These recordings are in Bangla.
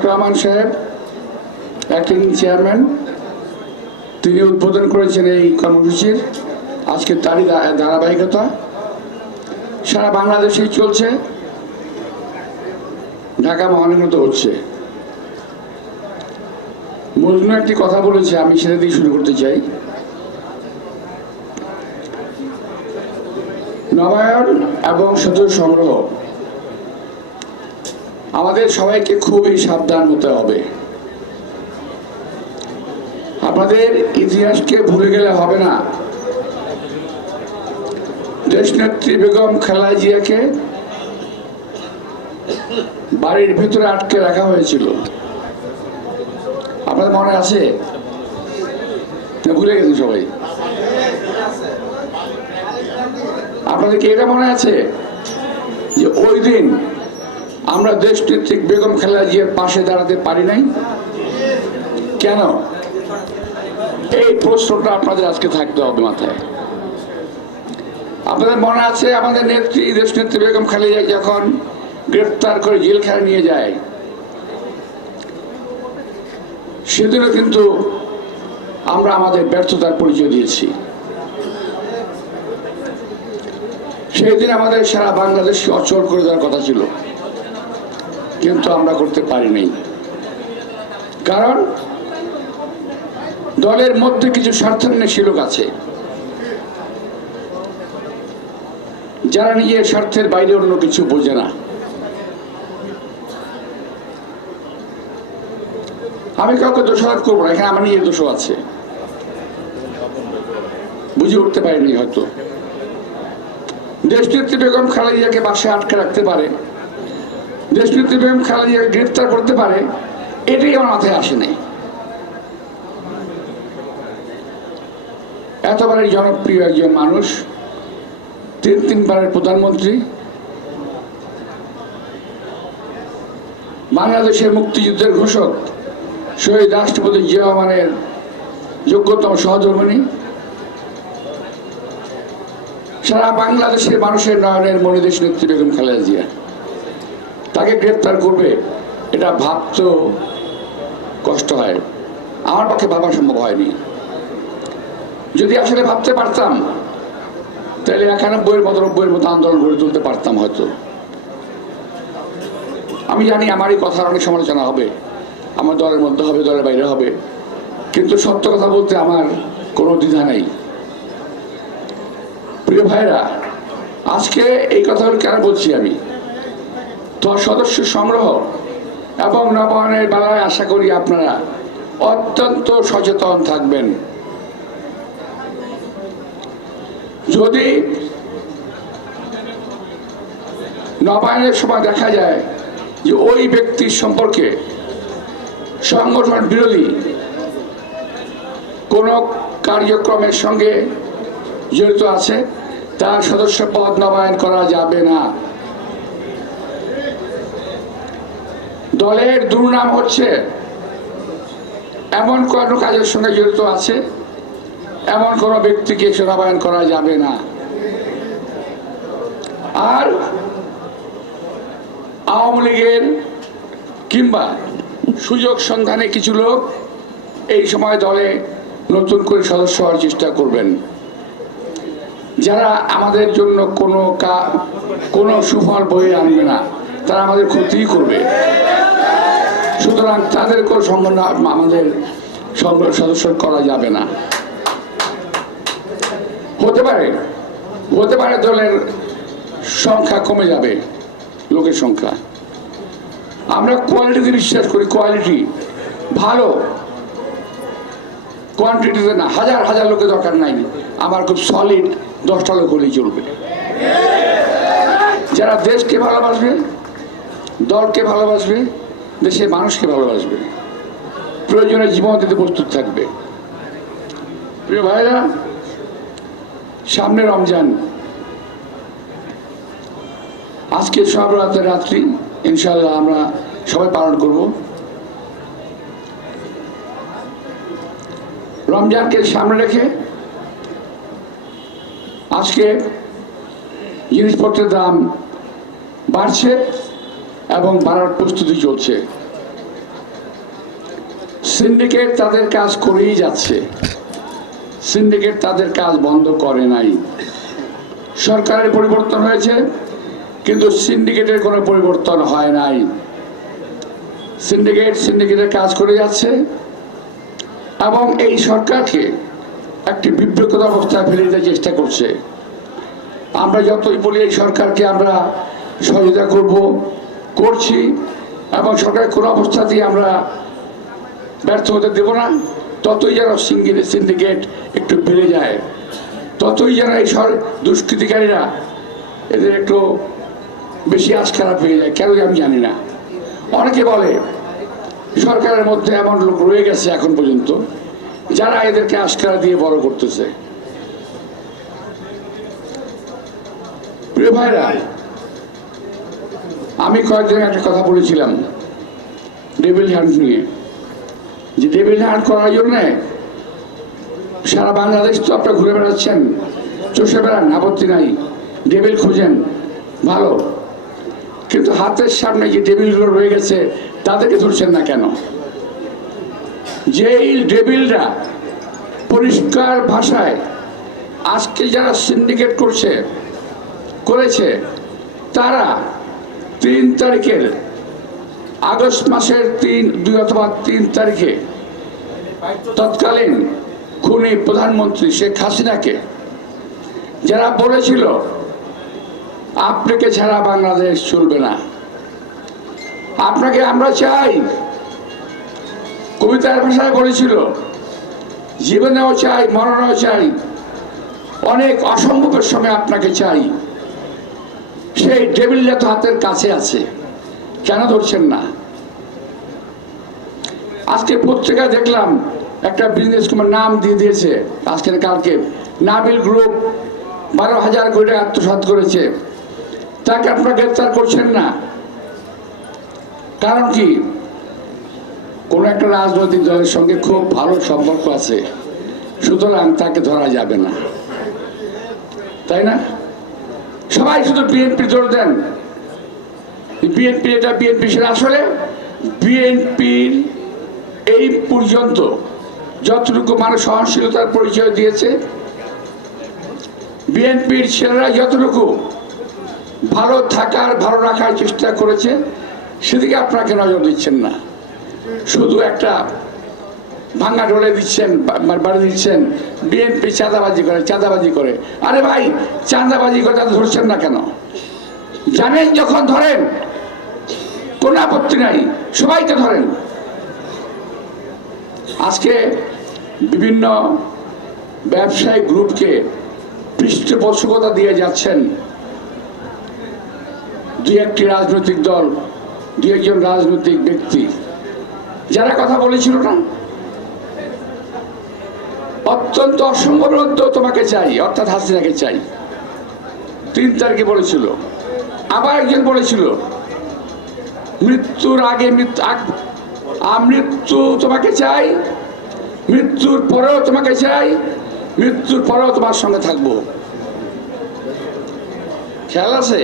তারেক রহমান সাহেব অ্যাক্টিং চেয়ারম্যান, তিনি উদ্বোধন করেছেন এই কর্মসূচির। আজকে তারই ধারাবাহিকতা সারা বাংলাদেশেই চলছে, ঢাকা মহানগরীতে হচ্ছে। মজনু একটি কথা বলেছে, আমি সেটা দিয়ে শুরু করতে চাই। নবায়ন এবং সদস্য সংগ্রহ আমাদের সবাইকে খুবই সাবধান হতে হবে। আমাদের ইতিহাসকে ভুলে গেলে হবে না। দেশনেত্রী বেগম খালেদা জিয়াকে বাড়ির ভিতরে আটকে রাখা হয়েছিল, আপনাদের মনে আছে? ভুলে গেছেন সবাই? আপনাদের কি এটা মনে আছে যে ওই দিন আমরা দেশনেত্রী বেগম খালেদা জিয়ার পাশে দাঁড়াতে পারি নাই? কেন? এই প্রশ্নটা আপনাদের আজকে থাকতে হবে মাথায়। আপনাদের মনে আছে আমাদের নেত্রী দেশনেত্রী বেগম খালেদা জিয়া যখন গ্রেফতার করে জেলখানায় নিয়ে যায়, সেদিনও কিন্তু আমরা আমাদের ব্যর্থতার পরিচয় দিয়েছি। সেদিন আমাদের সারা বাংলাদেশকে অচল করে দেওয়ার কথা ছিল, কিন্তু আমরা করতে পারিনি। কারণ দলের মধ্যে কিছু স্বার্থান্বেষী লোক আছে, যারা নিজের স্বার্থের বাইরে অন্য কিছু বোঝে না। আমি কাউকে দোষারোপ করবো না, এখানে আমার নিজের দোষও আছে, বুঝে উঠতে পারিনি হয়তো। দেশনেত্রী বেগম খালেদা জিয়াকে বাসায় আটকে রাখতে পারে, দেশনেত্রী বেগম খালেদা জিয়াকে গ্রেফতার করতে পারে, এটাই আমার মাথায় আসে নাই। এতবারের জনপ্রিয় একজন মানুষ, তিনবারের প্রধানমন্ত্রী, বাংলাদেশের মুক্তিযুদ্ধের ঘোষক শহীদ রাষ্ট্রপতি জিয়া রহমানের যোগ্যতম সহধর্মিণী, সারা বাংলাদেশের মানুষের নয়নের মণি দেশনেত্রী বেগম খালেদা জিয়া, তাকে গ্রেপ্তার করবে এটা ভাবতেও কষ্ট হয়। আমার পক্ষে ভাবা সম্ভব হয়নি। যদি আসলে ভাবতে পারতাম তাহলে 91-এর মতো আন্দোলন গড়ে তুলতে পারতাম হয়তো। আমি জানি আমার এই কথার অনেক সমালোচনা হবে, আমার দলের মধ্যে হবে, দলের বাইরে হবে, কিন্তু সত্য কথা বলতে আমার কোনো দ্বিধা নেই। প্রিয় ভাইরা, আজকে এই কথাগুলো কেন বলছি আমি? তো সদস্য সংগ্রহ এবং নবায়নের বেলায় আশা করি আপনারা অত্যন্ত সচেতন থাকবেন। যদি নবায়নের সময় দেখা যায় যে ওই ব্যক্তির সম্পর্কে সংগঠন বিরোধী কোন কার্যক্রমের সঙ্গে জড়িত আছে, তার সদস্য পদ নবায়ন করা যাবে না। দলের দুর্নাম হচ্ছে এমন কোন কাজের সঙ্গে জড়িত আছে, এমন কোন ব্যক্তিকে নবায়ন করা যাবে না। আর আওয়ামী লীগের কিংবা সুযোগ সন্ধানে কিছু লোক এই সময় দলে নতুন করে সদস্য হওয়ার চেষ্টা করবেন, যারা আমাদের জন্য কোনো সুফল বয়ে আনবে না, তারা আমাদের ক্ষতিই করবে। সুতরাং তাদেরকেও আমাদের সদস্য করা যাবে না। হতে পারে দলের সংখ্যা কমে যাবে, লোকের সংখ্যা। আমরা কোয়ালিটিতে বিশ্বাস করি, কোয়ালিটি ভালো, কোয়ান্টিটিতে না। হাজার হাজার লোকের দরকার নাই, আমার খুব সলিড 10টা লোক হলেই চলবে, যারা দেশকে ভালোবাসবে, দলকে ভালোবাসবে, দেশের মানুষকে ভালোবাসবে, প্রয়োজনে জীবন দিতে প্রস্তুত থাকবে। প্রিয় ভাইরা, সামনে রমজান, আজকে সব রাত্রি ইনশাল্লাহ আমরা সবাই পালন করব। রমজানকে সামনে রেখে আজকে জিনিসপত্রের দাম বাড়ছে এবং বাড়ার প্রস্তুতি চলছে। সিন্ডিকেট তাদের কাজ করেই যাচ্ছে, সিন্ডিকেট তাদের কাজ বন্ধ করে নাই। সরকারের পরিবর্তন হয়েছে কিন্তু সিন্ডিকেটের কোনো পরিবর্তন হয় নাই। সিন্ডিকেটের কাজ করে যাচ্ছে এবং এই সরকারকে একটি বিব্রত অবস্থায় ফেলে দিতে চেষ্টা করছে। আমরা যতই বলি এই সরকারকে আমরা সহযোগিতা করছি এবং সরকারের কোনো অবস্থাতেই আমরা ব্যর্থ হতে দেব না, ততই যেন সিন্ডিকেট একটু বেড়ে যায়, ততই যেন এই দুষ্কৃতিকারীরা এদের একটু বেশি আশকারা পেয়ে যায়। কেন আমি জানি না। অনেকে বলে সরকারের মধ্যে এমন লোক রয়ে গেছে এখন পর্যন্ত যারা এদেরকে আশকারা দিয়ে বড় করতেছে। প্রিয় ভাইরা, আমি কয়েকদিন একটা কথা বলেছিলাম ডেভিল হান্ট নিয়ে, যে ডেভিল হান্ট করার জন্য সারা বাংলাদেশ তো আপনারা ঘুরে বেড়াচ্ছেন, চষে বেড়ান, আপত্তি নাই, ডেভিল খুঁজেন, ভালো, কিন্তু হাতের সামনে যে ডেভিলগুলো রয়ে গেছে তাদেরকে ধরছেন না কেন? যেই ডেভিলরা পরিষ্কার ভাষায় আজকে যারা সিন্ডিকেট করেছে তারা 3 তারিখের আগস্ট মাসের 2 অথবা 3 তারিখে তৎকালীন খুনি প্রধানমন্ত্রী শেখ হাসিনাকে যারা বলেছিল আপনাকে ছাড়া বাংলাদেশ চলবে না, আপনাকে আমরা চাই, কবিতার ভাষায় বলেছিল জীবনেও চাই, মরণেও চাই, অনেক অসম্ভবের সময় আপনাকে চাই, সেই ডেভিলটা তো হাতের কাছে আছে, কেন ধরছেন না? আজকে পত্রিকায় দেখলাম একটা বিজনেস নাম দিয়ে দিয়েছে আজকের কালকে, নাবিল গ্রুপ 12,000 কোটি টাকা আত্মসাৎ করেছে, তাকে আপনারা গ্রেপ্তার করছেন না। কারণ কি? কোন একটা রাজনৈতিক দলের সঙ্গে খুব ভালো সম্পর্ক আছে, সুতরাং তাকে ধরা যাবে না, তাই না? সবাই শুধু বিএনপি জোর দেন, বিএনপি আসলে বিএনপির এই পর্যন্ত যতটুকু মানুষ সহনশীলতার পরিচয় দিয়েছে, বিএনপির ছেলেরা যতটুকু ভালো রাখার চেষ্টা করেছে, সেদিকে আপনাকে নজর দিচ্ছেন না, শুধু একটা ভাঙা ঢোলে দিচ্ছেন, বাড়ি দিচ্ছেন, বিএনপি চাঁদাবাজি করে। আরে ভাই, চাঁদাবাজি কথা ধরছেন না কেন? জানেন যখন ধরেন কোনো আপত্তি নাই, সবাইকে ধরেন। আজকে বিভিন্ন ব্যবসায়িক গ্রুপকে পৃষ্ঠপোষকতা দিয়ে যাচ্ছেন 2-1টি রাজনৈতিক দল, 2-1জন রাজনৈতিক ব্যক্তি যারা কথা বলেছিল না, অত্যন্ত অসম্ভব তোমাকে চাই, অর্থাৎ হাসিনাকে চাই, 3 তারিখে বলেছিল। আবার একজন বলেছিল মৃত্যুর আগে মৃত্যু তোমাকে চাই, মৃত্যুর পরেও তোমাকে চাই, মৃত্যুর পরেও তোমার সঙ্গে থাকবো। খেয়াল আছে?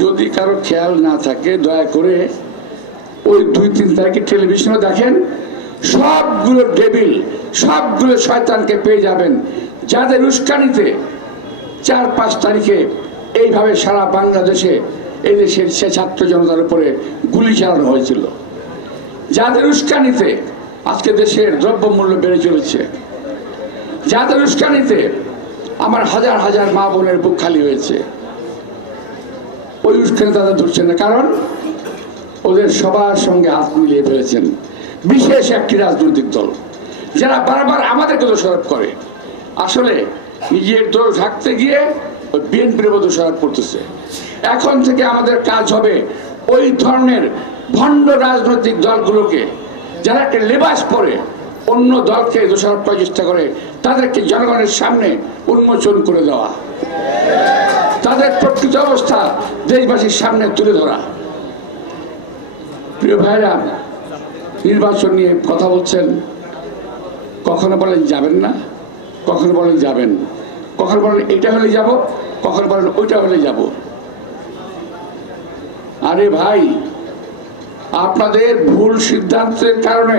যদি কারো খেয়াল না থাকে দয়া করে ওই 2-3 তারিখে টেলিভিশনে দেখেন, সবগুলো ডেভিল, সবগুলো শয়তানকে পেয়ে যাবেন যাদের উস্কানিতে 4-5 তারিখে এইভাবে সারা বাংলাদেশে এই দেশের সে ছাত্র জনতার উপরে গুলি চালানো হয়েছিল, যাদের উস্কানিতে আজকে দেশের দ্রব্যমূল্য বেড়ে চলেছে, যাদের উস্কানিতে আমার হাজার হাজার মা বোনের বুক খালি হয়েছে, ওই উস্কানি তাদের ধরছেন না। কারণ ওদের সবার সঙ্গে হাত মিলিয়ে ফেলেছেন বিশেষ একটি রাজনৈতিক দল, যারা বারবার আমাদেরকে দোষারোপ করে, আসলে নিজের দোষ ঢাকতে গিয়ে ওই বিএনপির দোষারোপ করতেছে। এখন থেকে আমাদের কাজ হবে ওই ধরনের ভণ্ড রাজনৈতিক দলগুলোকে, যারা একটা লেবাস পরে অন্য দলকে দোষারোপ করার চেষ্টা করে, তাদেরকে জনগণের সামনে উন্মোচন করে দেওয়া, তাদের প্রকৃত অবস্থা দেশবাসীর সামনে তুলে ধরা। প্রিয় ভাইরা, নির্বাচন নিয়ে কথা বলছেন, কখনো বলেন যাবেন না, কখনো বলেন যাবেন, কখনো বলেন এটা হলে যাব, কখনো বলেন ওইটা হলে যাব। আরে ভাই, আপনাদের ভুল সিদ্ধান্তের কারণে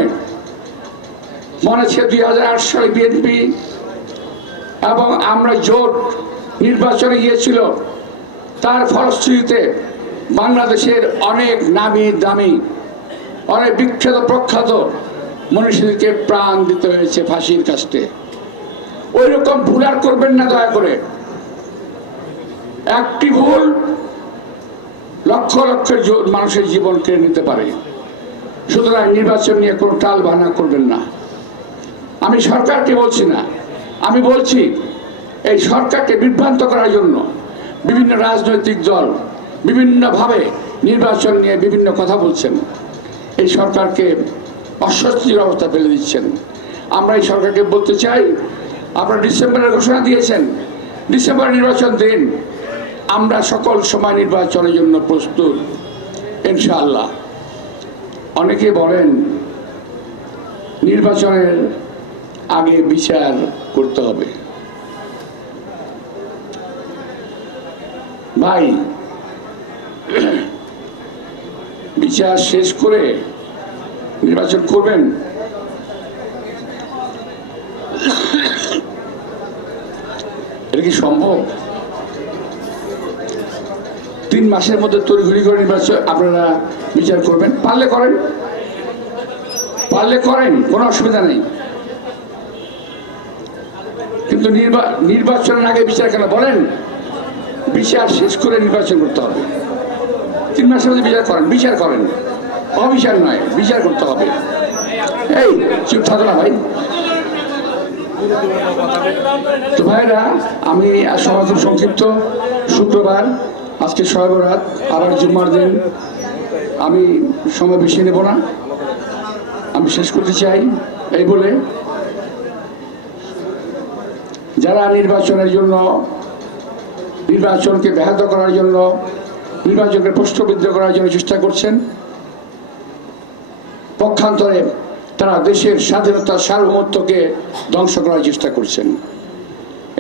মনে হচ্ছে 2008 সালে বিএনপি এবং আমরা জোট নির্বাচনে গিয়েছিল, তার ফলশ্রুতিতে বাংলাদেশের অনেক নামি দামি অনেক বিখ্যাত প্রখ্যাত মনীষীদেরকে প্রাণ দিতে হয়েছে ফাঁসির কাস্টে। ওই রকম ভুল আর করবেন না দয়া করে। একটি ভুল লক্ষ লক্ষ মানুষের জীবন কেড়ে নিতে পারে। সুতরাং নির্বাচন নিয়ে কোনো টাল বাহানা করবেন না। আমি সরকারকে বলছি না, আমি বলছি এই সরকারকে বিভ্রান্ত করার জন্য বিভিন্ন রাজনৈতিক দল বিভিন্নভাবে নির্বাচন নিয়ে বিভিন্ন কথা বলছেন, এই সরকারকে অস্বস্তির অবস্থা ফেলে দিচ্ছেন। আমরা এই সরকারকে বলতে চাই, আপনারা ডিসেম্বরের ঘোষণা দিয়েছেন, ডিসেম্বর নির্বাচন দিন, আমরা সকল সময় নির্বাচনের জন্য প্রস্তুত ইনশাআল্লাহ। অনেকে বলেন নির্বাচনের আগে বিচার করতে হবে। ভাই, বিচার শেষ করে নির্বাচন করবেন? এটা কি সম্ভব? 3 মাসের মধ্যে তড়িঘড়ি করে নির্বাচন আপনারা বিচার করবেন? পারলে করেন, পারলে করেন, কোনো অসুবিধা নেই। কিন্তু নির্বাচনের আগে বিচার কেন বলেন? বিচার শেষ করে নির্বাচন করতে হবে। 3 মাসের মধ্যে বিচার করেন, বিচার করেন, অবিচার নয়, বিচার করতে হবে। এই চুপ থাকো না ভাই। তো ভাইরা, আমি সময় খুব সংক্ষিপ্ত, শুক্রবার, আজকে শবে বরাত, আবার জুম্মার দিন, আমি সময় বেশি নেব না, আমি শেষ করতে চাই এই বলে, যারা নির্বাচনের জন্য, নির্বাচনকে ব্যাহত করার জন্য, নির্বাচনকে প্রশ্নবিদ্ধ করার জন্য চেষ্টা করছেন, পক্ষান্তরে তারা দেশের স্বাধীনতা সার্বভৌমত্বকে ধ্বংস করার চেষ্টা করছেন।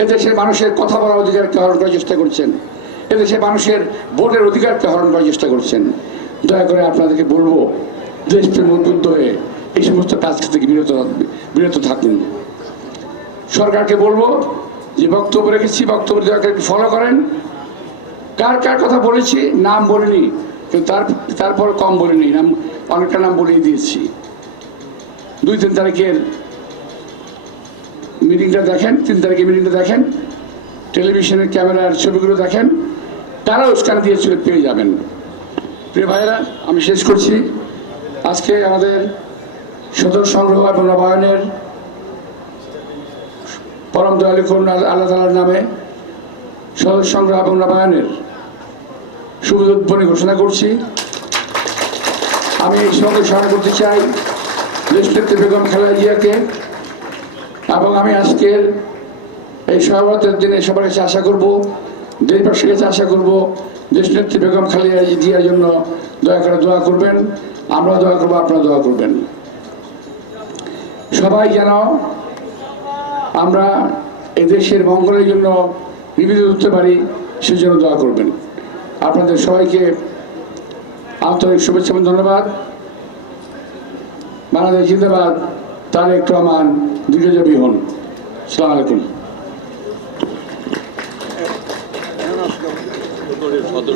এদেশের মানুষের কথা বলার অধিকারকে হরণ করার চেষ্টা করছেন, এদেশের মানুষের ভোটের অধিকারকে হরণ করার চেষ্টা করছেন। দয়া করে আপনাদেরকে বলবো, দেশপ্রেম উদ্বুদ্ধ হয়ে এই সমস্ত কাজ থেকে বিরত থাকুন। সরকারকে বলবো যে বক্তব্য রেখেছি, বক্তব্য দয়া করে ফলো করেন। কার কার কথা বলেছি নাম বলিনি, কিন্তু তারপর কম বলিনি, নাম অনেকটা নাম বলিয়ে দিয়েছি। 2-3 তারিখের মিটিংটা দেখেন, 3 তারিখের মিটিংটা দেখেন, টেলিভিশনের ক্যামেরার ছবিগুলো দেখেন, তারা উস্কান দিয়েছিল, পেয়ে যাবেন। প্রিয় ভাইরা, আমি শেষ করছি। আজকে আমাদের সদস্য সংগ্রহ এবং নবায়নের পরম দয়ালু করুন আল্লাহ তাআলার নামে সদস্য সংগ্রহ এবং নবায়নের শুভ উদ্বোধনী ঘোষণা করছি। আমি এই সঙ্গে স্মরণ করতে চাই দেশনেত্রী বেগম খালেদা জিয়াকে, এবং আমি আজকের এই সভাপতির দিনে সবার কাছে আশা করব, দেশবাসীর কাছে আশা করব, দেশনেত্রী বেগম খালেদা জিয়ার জন্য দয়া করে দোয়া করবেন। আমরা দোয়া করবো, আপনারা দোয়া করবেন। সবাই যেন আমরা এদেশের মঙ্গলের জন্য নিবেদিত হতে পারি, সেজন্য দোয়া করবেন। আপনাদের সবাইকে আন্তরিক শুভেচ্ছা এবং ধন্যবাদ। বাংলাদেশ জিন্দাবাদ, তারেক রহমান দীর্ঘজীবী হন। আসসালামু আলাইকুম।